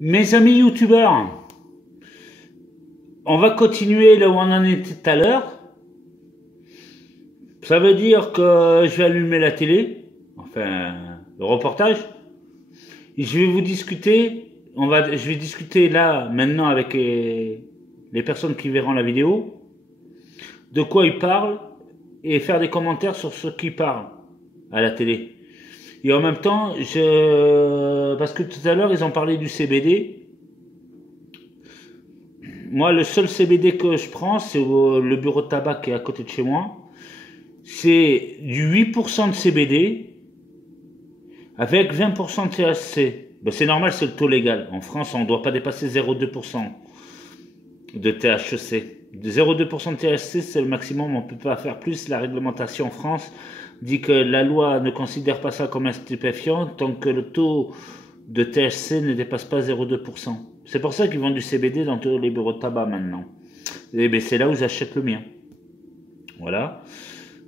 Mes amis youtubeurs, on va continuer là où on en était tout à l'heure. Ça veut dire que je vais allumer la télé, enfin le reportage, et je vais vous discuter, je vais discuter là maintenant avec les personnes qui verront la vidéo, de quoi ils parlent, et faire des commentaires sur ce qu'ils parlent à la télé. Et en même temps, parce que tout à l'heure ils ont parlé du CBD. Moi, le seul CBD que je prends, c'est le bureau de tabac qui est à côté de chez moi. C'est du 8% de CBD avec 20% de THC. Ben, c'est normal, c'est le taux légal. En France, on ne doit pas dépasser 0,2% de THC. De 0,2% de THC, c'est le maximum, on ne peut pas faire plus. La réglementation en France dit que la loi ne considère pas ça comme un stupéfiant tant que le taux de THC ne dépasse pas 0,2%. C'est pour ça qu'ils vendent du CBD dans tous les bureaux de tabac maintenant. Et ben c'est là où j'achète le mien. Voilà.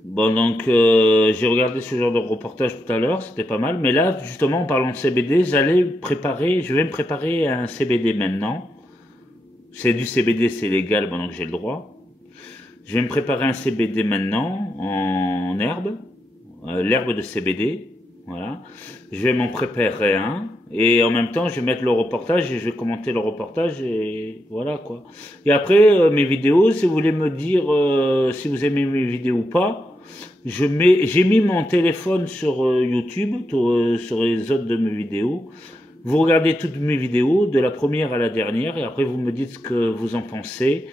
Bon, donc j'ai regardé ce genre de reportage tout à l'heure, c'était pas mal. Mais là, justement, en parlant de CBD, je vais me préparer un CBD maintenant. C'est du CBD, c'est légal, bon, donc j'ai le droit. Je vais me préparer un CBD maintenant en herbe, l'herbe de CBD. Voilà. Je vais m'en préparer un. Et en même temps, je vais mettre le reportage et je vais commenter le reportage et voilà quoi. Et après, mes vidéos, si vous voulez me dire si vous aimez mes vidéos ou pas, j'ai mis mon téléphone sur YouTube, sur les autres de mes vidéos. Vous regardez toutes mes vidéos, de la première à la dernière, et après vous me dites ce que vous en pensez,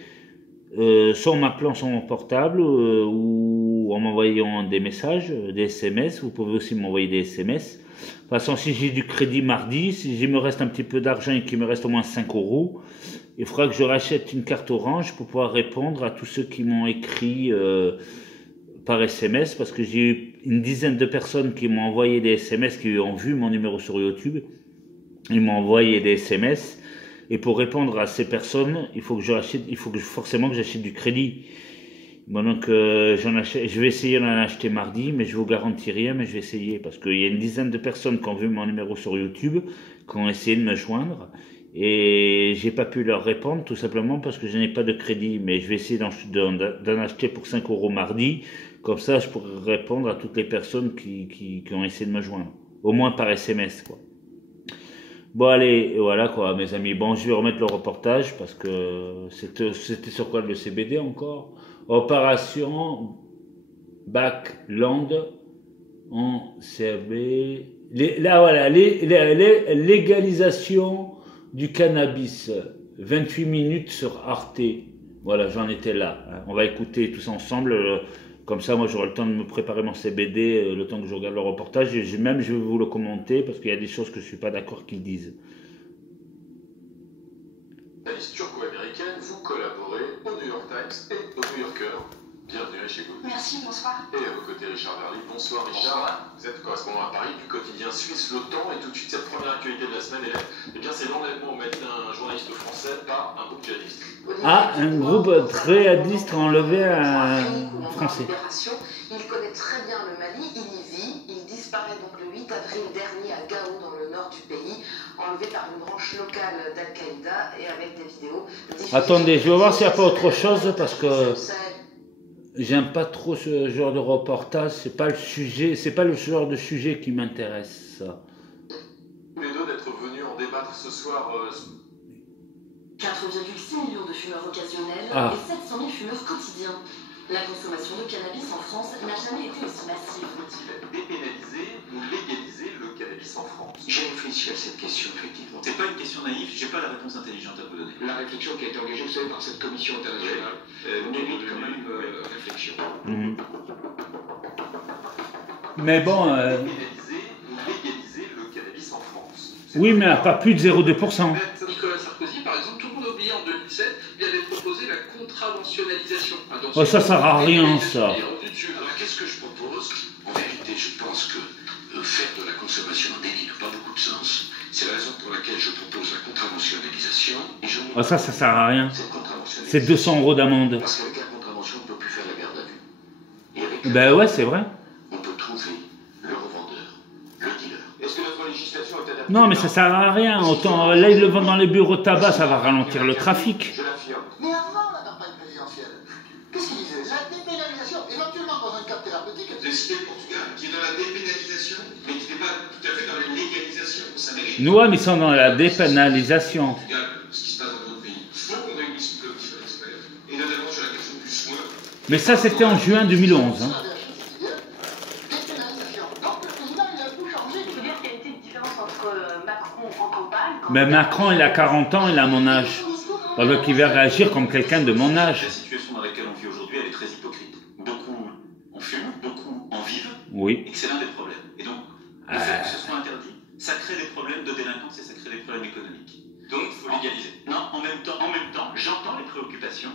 soit en m'appelant sur mon portable ou en m'envoyant des messages, des SMS. Vous pouvez aussi m'envoyer des SMS. De toute façon, si j'ai du crédit mardi, si il me reste un petit peu d'argent et qu'il me reste au moins 5 €, il faudra que je rachète une carte Orange pour pouvoir répondre à tous ceux qui m'ont écrit par SMS, parce que j'ai eu une dizaine de personnes qui m'ont envoyé des SMS, qui ont vu mon numéro sur YouTube. Ils m'ont envoyé des SMS. Et pour répondre à ces personnes, il faut forcément que j'achète du crédit. Bon, donc je vais essayer d'en acheter mardi, mais je vous garantis rien, mais je vais essayer parce qu'il y a une dizaine de personnes qui ont vu mon numéro sur YouTube, qui ont essayé de me joindre, et j'ai pas pu leur répondre tout simplement parce que je n'ai pas de crédit. Mais je vais essayer d'en acheter pour 5 € mardi, comme ça je pourrai répondre à toutes les personnes qui ont essayé de me joindre, au moins par SMS quoi. Bon allez, voilà quoi mes amis. Bon, je vais remettre le reportage parce que c'était sur quoi le CBD encore? Opération Backland en CB. Là voilà, légalisation du cannabis. 28 minutes sur Arte. Voilà, j'en étais là. On va écouter tous ensemble. Comme ça, moi, j'aurai le temps de me préparer mon CBD, le temps que je regarde le reportage. Et je vais vous le commenter parce qu'il y a des choses que je ne suis pas d'accord qu'ils disent. Journaliste turco-américaine, vous collaborez au New York Times et au New Yorker. Bienvenue chez vous. Merci, bonsoir. Et à vos côtés, Richard Verly. Bonsoir Richard. Bonsoir. Vous êtes correspondant à Paris du quotidien suisse Le Temps. Et tout de suite, cette première actualité de la semaine, eh bien, c'est l'enlèvement au Mali d'un journaliste français par un groupe djihadiste. Ah, un groupe djihadiste a enlevé un Français. Il connaît très bien le Mali, il y vit. Il disparaît donc le 8 avril dernier à Gao, dans le nord du pays, enlevé par une branche locale d'Al-Qaïda et avec des vidéos. Attendez, je vais voir s'il n'y a pas autre chose parce que j'aime pas trop ce genre de reportage. C'est pas le sujet, c'est pas le genre de sujet qui m'intéresse. Tous les deux d'être venus en débattre ce soir. 4,6 millions de fumeurs occasionnels et 700 000 fumeurs quotidiens. La consommation de cannabis en France n'a jamais été aussi massive. Faut-il dépénaliser ou légaliser le cannabis en France? J'ai réfléchi à cette question, effectivement. C'est pas une question naïve, j'ai pas la réponse intelligente à vous donner. La réflexion qui a été engagée, vous savez, par cette commission internationale, mérite quand même réflexion. Mais bon... Dépénaliser ou légaliser le cannabis en France? Oui, mais pas plus de 0,2%. Nicolas Sarkozy, par exemple, tout le monde a oublié en 2007, il avait proposé la contraventionnalisation. Oh, ça sert à rien, ça. Alors, qu'est-ce que je propose? En vérité, je pense que faire de la consommation un délit n'a pas beaucoup de sens. C'est la raison pour laquelle je propose la contraventionnalisation. Oh, ça sert à rien. C'est 200 € d'amende. Parce qu'avec la contravention, on ne peut plus faire la garde à vue. Ben ouais, c'est vrai. On peut trouver le revendeur, le dealer. Est-ce que notre législation est adaptée Non, mais ça sert à rien. Autant, là, ils le vendent dans les bureaux de tabac, ça va ralentir le trafic. Je l'affirme. Mais avant la campagne présidentielle, qu'est-ce qu'il disait? La dépénalisation, éventuellement dans un cadre thérapeutique. Décidé le Portugal, qui est dans la dépénalisation, mais qui n'est pas tout à fait dans la légalisation. Ça mérite. Nous, ils sont dans la dépénalisation. Portugal, ce qui se passe dans notre pays. Il faut qu'on réunisse le petit expert, et notamment sur la question du soin. Mais ça, c'était en juin 2011. Hein. Dépénalisation. Donc le président, il a tout changé. Il faut dire qu'il y a une petite différence entre Macron en campagne. Mais Macron, il a 40 ans, il a mon âge. Donc il va réagir comme quelqu'un de mon âge. La situation dans laquelle on vit aujourd'hui, elle est très hypocrite. Beaucoup en fument, beaucoup en vivent, Oui. et que c'est l'un des problèmes. Et donc, le fait que ce soit interdit, ça crée des problèmes de délinquance et ça crée des problèmes économiques. Donc, il faut légaliser. Non, en même temps, j'entends les préoccupations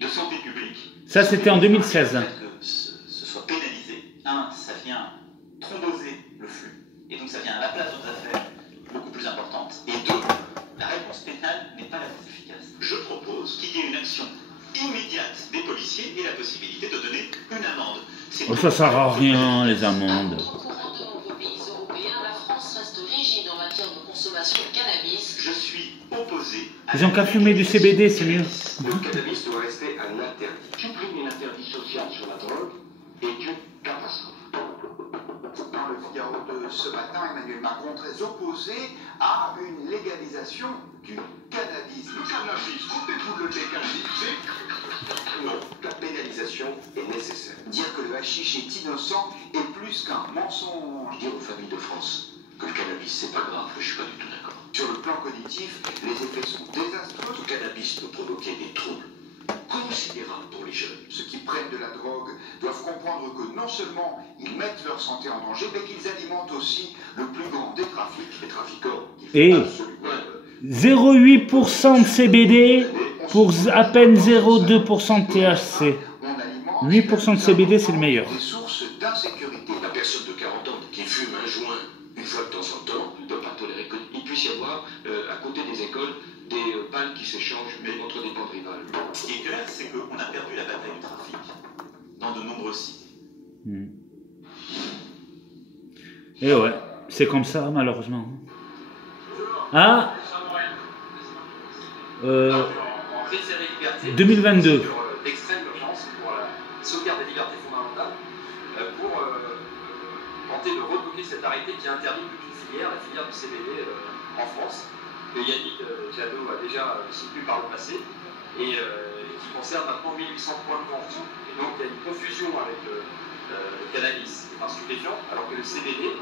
de santé publique. Ça, c'était en 2016. Le fait que ce soit pénalisé, ça vient thromboser le flux. Et donc, ça vient à la place d'autres affaires beaucoup plus importantes. Et deux, la réponse pénale n'est pas la plus efficace. Je propose qu'il y ait une action immédiate des policiers et la possibilité de donner une amende. Oh, ça sert à rien, les amendes. Courant de nombreux pays européens, la France reste rigide en matière de consommation de cannabis. Je suis opposé à... Ils ont qu'à fumer du CBD, c'est mieux. Le cannabis doit rester un interdit. Supprimer l'interdit social sur la drogue est une catastrophe. Dans le Figaro de ce matin, Emmanuel Macron très opposé à une légalisation du cannabis. Le cannabis, comptez-vous le légaliser? Non, la pénalisation est nécessaire. Dire que le hashish est innocent est plus qu'un mensonge. Dire aux familles de France que le cannabis c'est pas grave, je suis pas du tout d'accord. Sur le plan cognitif, les effets sont désastreux. Le cannabis peut provoquer des troubles considérables pour les jeunes. Ceux qui prennent de la drogue doivent comprendre que non seulement ils mettent leur santé en danger, mais qu'ils alimentent aussi le plus grand des trafics. Les trafiquants, Et 0,8% de CBD pour à peine 0,2% de THC. 8% de CBD, c'est le meilleur. Des sources d'insécurité. la personne de 40 ans qui fume un joint une fois de temps en temps ne doit pas tolérer qu'il puisse y avoir à côté des écoles des balles qui s'échangent mais entre des bandes rivales. Ce qui est clair, c'est qu'on a perdu la bataille du trafic dans de nombreux sites. Et ouais, c'est comme ça, malheureusement. Ah 2022. D'extrême urgence pour la sauvegarde des libertés fondamentales, pour tenter de rebloquer cet arrêté qui interdit toute une filière, la filière du CBD en France, que Yannick Jadot a déjà soutenu par le passé, et qui concerne maintenant 1800 points de vente. Et donc il y a une confusion avec le cannabis, un stupéfiant, alors que le CBD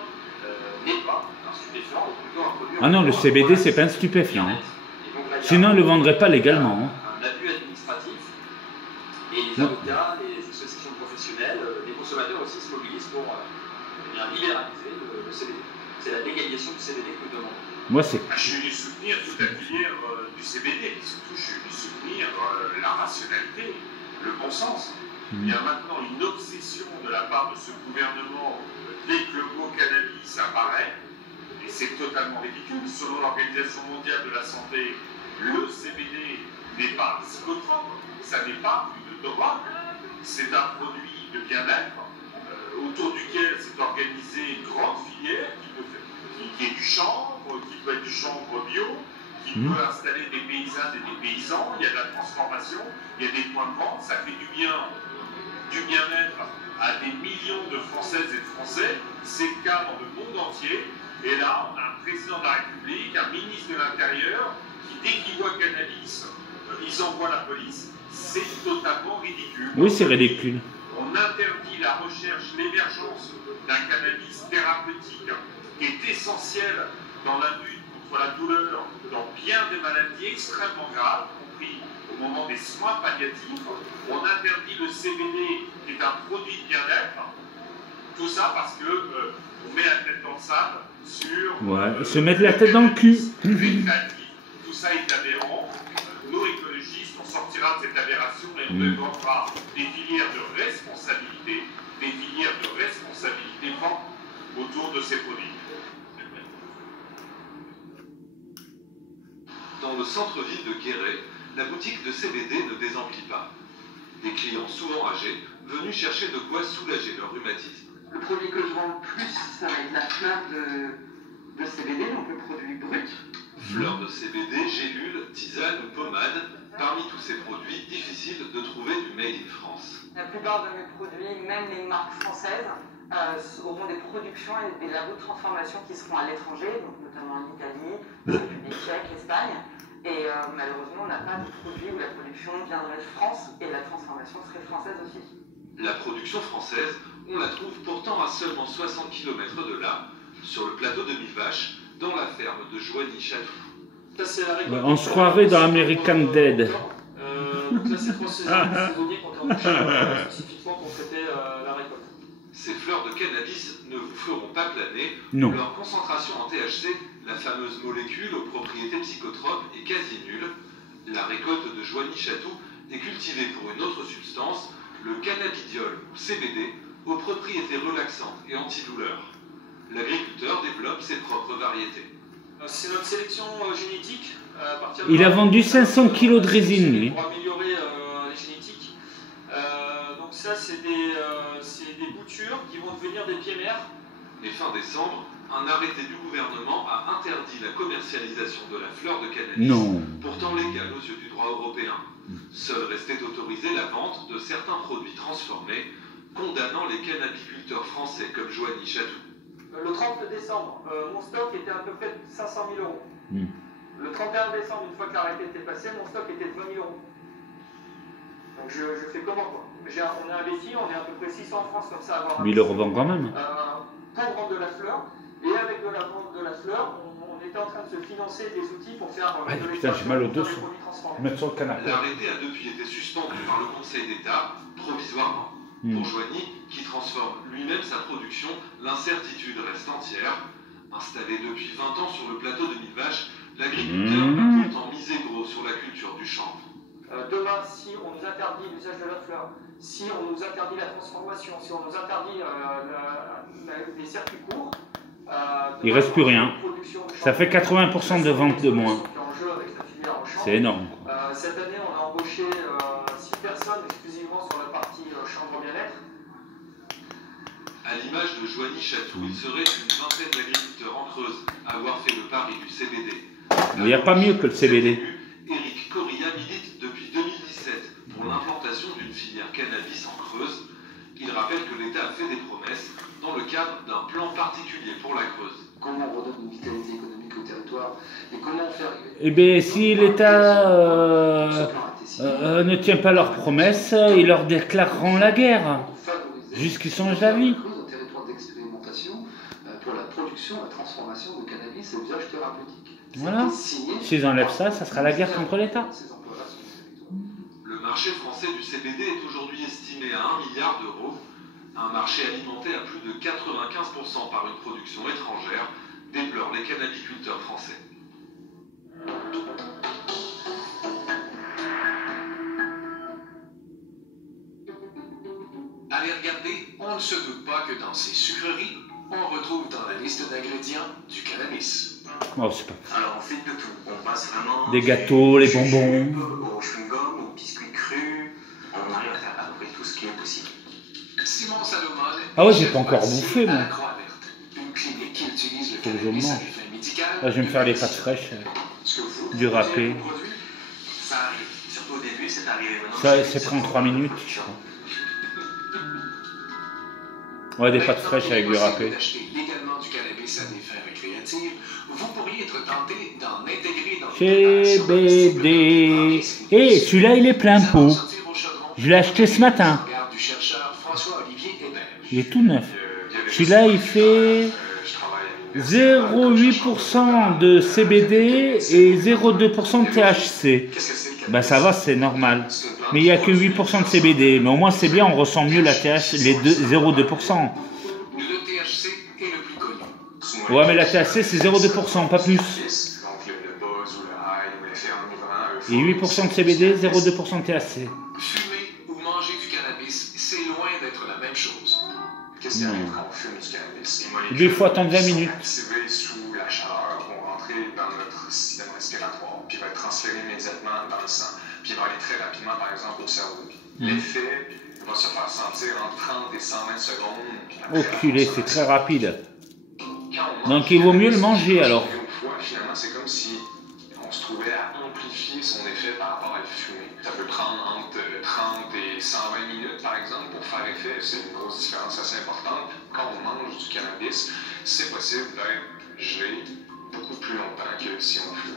n'est pas un stupéfiant, mais plutôt un produit... Ah non, le CBD, c'est pas un stupéfiant. Hein. Sinon, ils ne le vendraient pas légalement. Hein. Un abus administratif, et les avocats, les associations professionnelles, les consommateurs aussi se mobilisent pour libéraliser le CBD. C'est la légalisation du CBD que nous demandons. Moi, c'est... Je suis venu soutenir toute la filière du CBD, et surtout je suis venu soutenir la rationalité, le bon sens. Il y a maintenant une obsession de la part de ce gouvernement dès que le mot cannabis apparaît, et c'est totalement ridicule. Selon l'Organisation mondiale de la santé, le CBD n'est pas psychotrope, ça n'est pas une drogue, c'est un produit de bien-être autour duquel s'est organisée une grande filière qui est du chanvre, qui peut être du chanvre bio, qui peut installer des paysannes et des paysans. Il y a de la transformation, il y a des points de vente, ça fait du bien-être à des millions de Françaises et de Français. C'est le cas dans le monde entier. Et là, on a un président de la République, un ministre de l'Intérieur, qui dès qu'il voit cannabis, ils envoient la police. C'est totalement ridicule. Oui, c'est ridicule. On interdit la recherche, l'émergence d'un cannabis thérapeutique qui est essentiel dans la lutte contre la douleur, dans bien des maladies extrêmement graves, y compris au moment des soins palliatifs. On interdit le CBD, qui est un produit de bien-être. Tout ça parce que on met la tête dans le sable sur... Ouais, se mettre la tête dans le cul. Tout ça est aberrant. Nous, écologistes, on sortira de cette aberration et on développera des filières de responsabilité, fortes autour de ces produits. Dans le centre-ville de Guéret, la boutique de CBD ne désemplit pas. Des clients souvent âgés venus chercher de quoi soulager leur rhumatisme. Le produit que je vends le plus, ça va être la fleur de de CBD, donc le produit brut. Fleurs de CBD, gélules, tisanes ou pommades, parmi tous ces produits, difficile de trouver du Made in France. La plupart de mes produits, même les marques françaises, auront des productions et des labos de transformation qui seront à l'étranger, donc notamment en Italie, la République tchèque, l'Espagne. Et malheureusement, on n'a pas de produit où la production viendrait de France et la transformation serait française aussi. La production française, on la trouve pourtant à seulement 60 km de là, sur le plateau de Millevaches, dans la ferme de Joigny-Chatou. On se croirait dans American Dead. Donc là, c'est 3 saisonniers qu'on a embauché spécifiquement pour traiter la récolte. Ces fleurs de cannabis ne vous feront pas planer. Non. Leur concentration en THC, la fameuse molécule aux propriétés psychotropes, est quasi nulle. La récolte de Joigny-Chatou est cultivée pour une autre substance, le cannabidiol ou CBD, aux propriétés relaxantes et antidouleurs. L'agriculteur développe ses propres variétés. C'est notre sélection génétique. Il a vendu 500 kilos de résine, lui. Pour améliorer les génétiques. Donc ça, c'est des boutures qui vont devenir des pieds mères. Et fin décembre, un arrêté du gouvernement a interdit la commercialisation de la fleur de cannabis, Non. pourtant légale aux yeux du droit européen. Seul restait autorisée la vente de certains produits transformés, condamnant les cannabiculteurs français comme Joigny-Chatou. Le 30 décembre, mon stock était à peu près de 500 000 euros. Le 31 décembre, une fois que l'arrêté était passé, mon stock était de 20 000 euros. Donc je fais comment quoi? On a investi, on est à peu près 600 en France comme ça à avoir. Mais il le revend quand même. Pour vendre de la fleur. Et avec de la vente de la fleur, on était en train de se financer des outils pour faire de putain, j'ai mal au dos. produits transformés. Mettre sur le canapé. L'arrêté a depuis été suspendu par le Conseil d'État, provisoirement. Pour Joigny, qui transforme lui-même sa production, l'incertitude reste entière. Installé depuis 20 ans sur le plateau de Millevaches, l'agriculteur a pourtant misé gros sur la culture du chanvre. Demain, si on nous interdit l'usage de la fleur, si on nous interdit la transformation, si on nous interdit les circuits courts, il ne reste plus rien. Ça fait 80% de ventes de moins. C'est énorme. Cette année, on a embauché 6 personnes exclusivement sur la partie chanvre bien-être. À l'image de Joigny-Chatou, il serait une vingtaine d'agriculteurs en Creuse à avoir fait le pari du CBD. Mais il n'y a pas mieux que le CBD. Éric Corilla milite depuis 2017 pour l'implantation d'une filière cannabis en Creuse. Il rappelle que l'État a fait des promesses dans le cadre d'un plan particulier pour la Creuse. Comment on redonne une vitalité économique au territoire et comment on fait arriver. Eh bien, si l'État ne tient pas leurs promesses, ils leur déclareront la guerre. Jusqu'ils changent d'avis. Un territoire d'expérimentation pour la production, la transformation de cannabis et l'usage thérapeutique. Voilà. S'ils enlèvent ça, ça sera la guerre contre l'État. Le marché français du CBD est aujourd'hui estimé à 1 milliard d'euros. Un marché alimenté à plus de 95% par une production étrangère, déplorent les cannabiculteurs français. Allez regarder, on ne se doute pas que dans ces sucreries, on retrouve dans la liste d'ingrédients du cannabis. Oh, c'est pas... Alors on fait de tout, on passe vraiment Des gâteaux, les bonbons. Au chewing-gum, aux biscuits crus, on arrive à faire à peu près tout ce qui est possible. Simon Salomon, Ah ouais, j'ai pas encore bouffé, moi. Une clinique qui utilise le Faut que je cannabis à mange. des fins médicales. Là, je vais me faire les pâtes fraîches, du râpé. Ça arrive, surtout au début, c'est arrivé maintenant. Ça prend 3 minutes, je crois. Ouais, des pâtes fraîches avec du râpé. D'acheter légalement du cannabis à des fins récréatives, vous pourriez être tenté d'en intégrer dans CBD. Eh, celui-là, il est plein pot. Je l'ai acheté ce matin. Il est tout neuf. Celui-là, il fait 0,8% de CBD et 0,2% de THC. Ben ça va, c'est normal. Mais il n'y a que 8% de CBD. Mais au moins, c'est bien, on ressent mieux la THC, les 0,2%. Ouais, mais la THC, c'est 0,2%, pas plus. Et 8% de CBD, 0,2% de THC. Fumer ou manger du cannabis, c'est loin d'être la même chose. Qu'est-ce qui arrive quand on fume du cannabis? Il faut attendre 20 minutes. Activés sous la chaleur vont rentrer dans notre système respiratoire, puis va être transféré immédiatement dans le sang, puis va aller très rapidement, par exemple, au cerveau. L'effet va se faire sentir en 30 et 120 secondes. Oculé, c'est très rapide. Donc il vaut mieux le manger alors. Finalement, c'est comme si on se trouvait à amplifier son effet par rapport à le fumer. Ça peut prendre entre 30 et 120 minutes, par exemple, pour faire effet. C'est une grosse différence assez importante. Quand on mange du cannabis, c'est possible d'être gelé beaucoup plus longtemps que si on fume.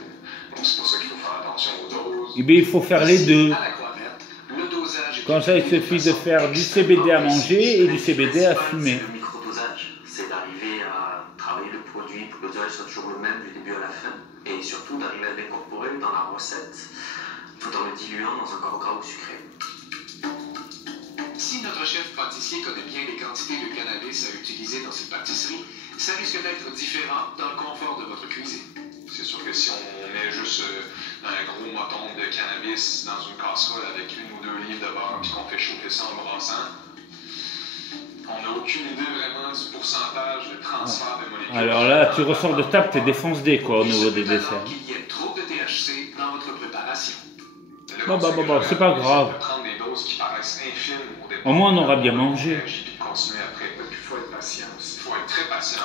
Donc c'est pour ça qu'il faut faire attention aux doses. Eh bien, il faut faire les deux. À la croix verte, le dosage est Comme ça, il suffit de faire du CBD à manger et du CBD à fumer. C'est le microdosage, c'est d'arriver à travailler le produit pour que le dosage soit toujours le même du début à la fin, et surtout d'arriver à l'incorporer dans la recette, tout en le diluant dans un corps gras ou sucré. Si notre chef pâtissier connaît bien les quantités de cannabis à utiliser dans ses pâtisseries, ça risque d'être différent dans le confort de votre cuisine. C'est sûr que si on met juste un gros moton de cannabis dans une casserole avec 1 ou 2 livres de beurre puis qu'on fait chauffer ça en brassant, on n'a aucune idée vraiment du pourcentage de transfert de molécules. Alors là, tu ressors de table, t'es défoncé quoi au niveau des desserts. Qu'il y ait trop de THC dans votre préparation. Bon, c'est pas grave. Au moins, on aura bien mangé.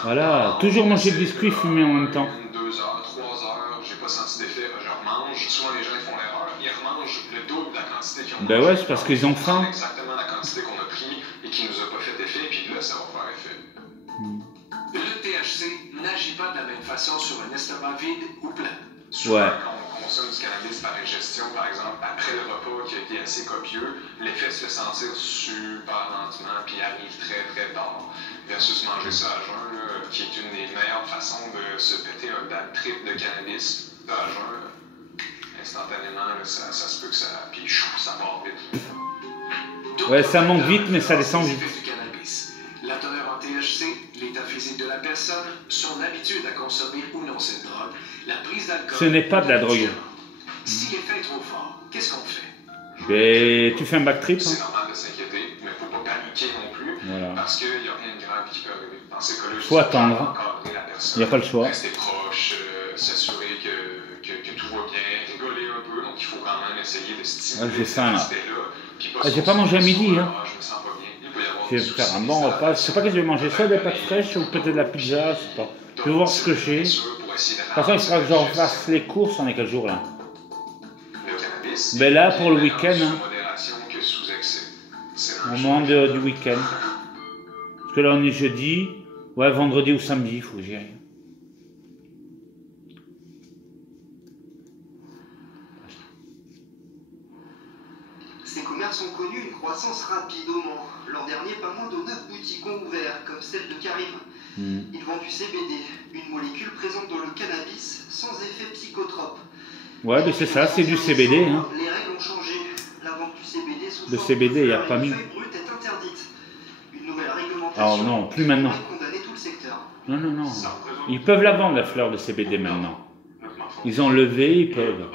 Voilà, toujours manger de biscuits fumés en même temps. 2 heures, 3 heures, j'ai pas senti d'effet, je remange. Souvent, les gens ils font l'erreur, ils remangent le double de la quantité qu'ils ont Ben ouais, c'est parce qu'ils ont faim. Exactement la quantité qu'on a pris et qui nous a pas fait d'effet, puis là, ça va faire effet. Le THC n'agit pas de la même façon sur un estomac vide ou plein. Souvent, quand on consomme du cannabis par ingestion, par exemple, après le repas qui a été assez copieux, l'effet se fait sentir super lentement puis arrive très très tard. Versus manger ça à jeun, là, qui est une des meilleures façons de se péter un bad trip de cannabis. À jeun, instantanément, là, ça se peut que ça... Puis ça part vite. Ouais, ça monte vite, mais ça descend vite. La teneur en THC, l'état physique de la personne, son habitude à consommer ou non cette drogue, la prise d'alcool... Ce n'est pas de la drogue. Si l'effet est trop fort, qu'est-ce qu'on fait? Ben, tu fais un back trip. C'est normal de s'inquiéter, mais il ne faut pas paniquer non plus, parce qu'il n'y a rien de grave qui peut arriver. Dans ces cas-là, il faut attendre. Il n'y a pas le choix. Rester proche, s'assurer que tout va bien, rigoler un peu, donc il faut quand même essayer de stimuler j'ai faim là. Là. J'ai pas mangé à midi. Hein. Je me sens pas bien. Je vais faire un bon repas. Je sais pas que je vais manger, soit des pâtes fraîches ou peut-être de la pizza, je sais pas. Je vais voir ce que j'ai. De toute façon, il faudra que je refasse les courses. On est quel jour là? Ben là, pour le week-end. Hein. Au moment du week-end. Parce que là, on est jeudi. Ouais, vendredi ou samedi, il faut que j'y aille. Ces commerces ont connu une croissance rapide au Mans. L'an dernier, pas moins de 9 boutiques ont ouvert, comme celle de Karim. Ils vendent du CBD, une molécule présente dans le cannabis sans effet psychotrope. Ouais, mais c'est ça, c'est du CBD. Hein. Les règles ont changé. La vente du CBD sous le CBD, il n'y a pas mieux. Brute est interdite. Une nouvelle réglementation. Alors non, plus maintenant. Condamner tout le secteur. Non, non, non. Ils peuvent la vendre, la fleur de CBD maintenant. Ils ont levé, ils peuvent.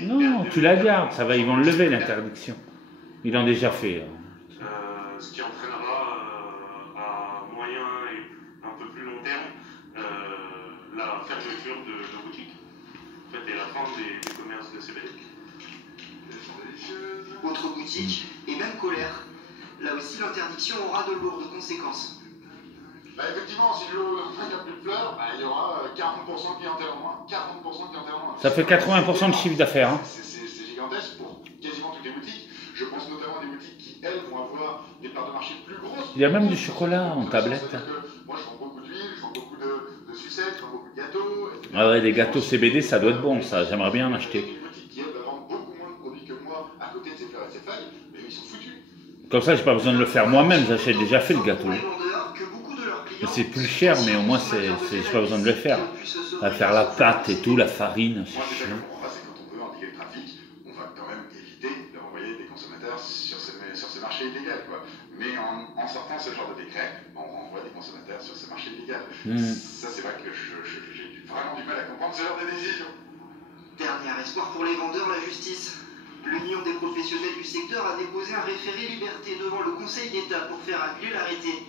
Non, tu la gardes, ça va, ils vont lever l'interdiction. Ils l'ont déjà fait. Ce qui entraînera à moyen et un peu plus long terme la fermeture de boutiques en fait, et la fin des commerces de CBD. Autre boutique et même colère. Là aussi, l'interdiction aura de lourdes conséquences. Bah effectivement, si l'eau n'a plus de fleurs, il y aura 40% de clientèle en moins. 40% de clientèle en moins. Ça fait 80% de chiffre d'affaires. Hein. C'est gigantesque pour quasiment toutes les boutiques. Je pense notamment à des boutiques qui, elles, vont avoir des parts de marché plus grosses. Il y a même du chocolat en tablette. Moi, je vends beaucoup d'huile, je vends beaucoup de sucettes, je vends beaucoup de gâteaux. Ah ouais, des gâteaux CBD, ça doit être bon, ça. J'aimerais bien en acheter. Des boutiques qui, elles, vendent beaucoup moins de produits que moi à côté de ces fleurs et de ces feuilles, mais ils sont foutus. Comme ça, j'ai pas besoin de le faire moi-même. J'ai déjà fait le gâteau. C'est plus cher, mais au moins, j'ai pas besoin de le faire. À faire la pâte et tout, la farine, c'est chiant. On veut endiguer le trafic, on va quand même éviter de renvoyer des consommateurs sur ces marchés illégaux. Quoi. Mais en sortant ce genre de décret, on renvoie des consommateurs sur ces marchés illégaux. Ça, c'est vrai que j'ai vraiment du mal à comprendre ce genre de décision. Dernier espoir pour les vendeurs, la justice. L'Union des professionnels du secteur a déposé un référé liberté devant le Conseil d'État pour faire annuler l'arrêté.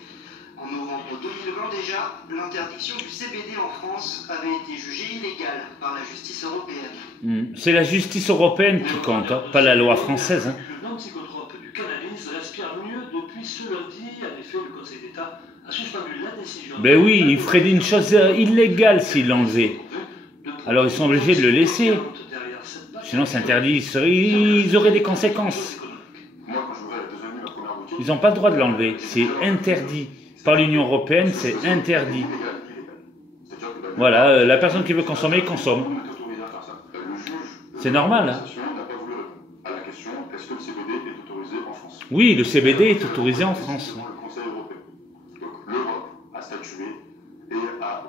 En novembre 2020 déjà, l'interdiction du CBD en France avait été jugée illégale par la justice européenne. C'est la justice européenne qui compte, hein, pas la loi française. Hein. Le non-psychotrope du cannabis respire mieux depuis ce lundi. En effet, le Conseil d'État a suspendu l'interdiction Ben oui, ils feraient une chose illégale s'ils l'enlevaient. Alors ils sont obligés de le laisser. Sinon c'est interdit, ils auraient des conséquences. Ils n'ont pas le droit de l'enlever, c'est interdit. Par l'Union européenne, c'est interdit. Voilà, la personne qui veut consommer, consomme. C'est normal. Hein. Oui, le CBD est autorisé en France. L'Europe a statué et a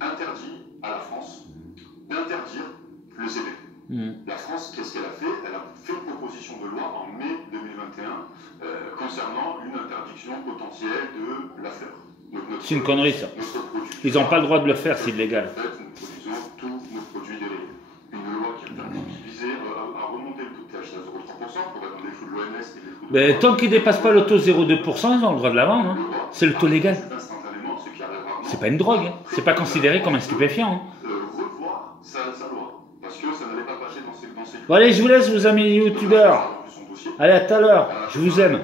interdit à la France d'interdire le CBD. La France, qu'est-ce qu'elle a fait? Elle a fait une proposition de loi en mai 2021 concernant une interdiction potentielle de la fleur. C'est une connerie ça. Ils n'ont pas le droit de le faire, c'est illégal. En fait, nous produisons tous nos produits dérivés. Une loi qui visait à remonter le taux de THC à 0,3% pour être dans les flux de l'OMS et les flux de... Mais tant qu'ils ne dépassent pas le taux 0,2%, ils ont le droit de la vendre. Hein. C'est le taux légal. C'est pas une drogue. Hein. C'est pas considéré comme un stupéfiant. Hein. Revoir sa loi. Parce que ça n'allait pas passer dans ces... Bon allez, je vous laisse, vous amis youtubeurs. Allez, à tout à l'heure. Je vous aime.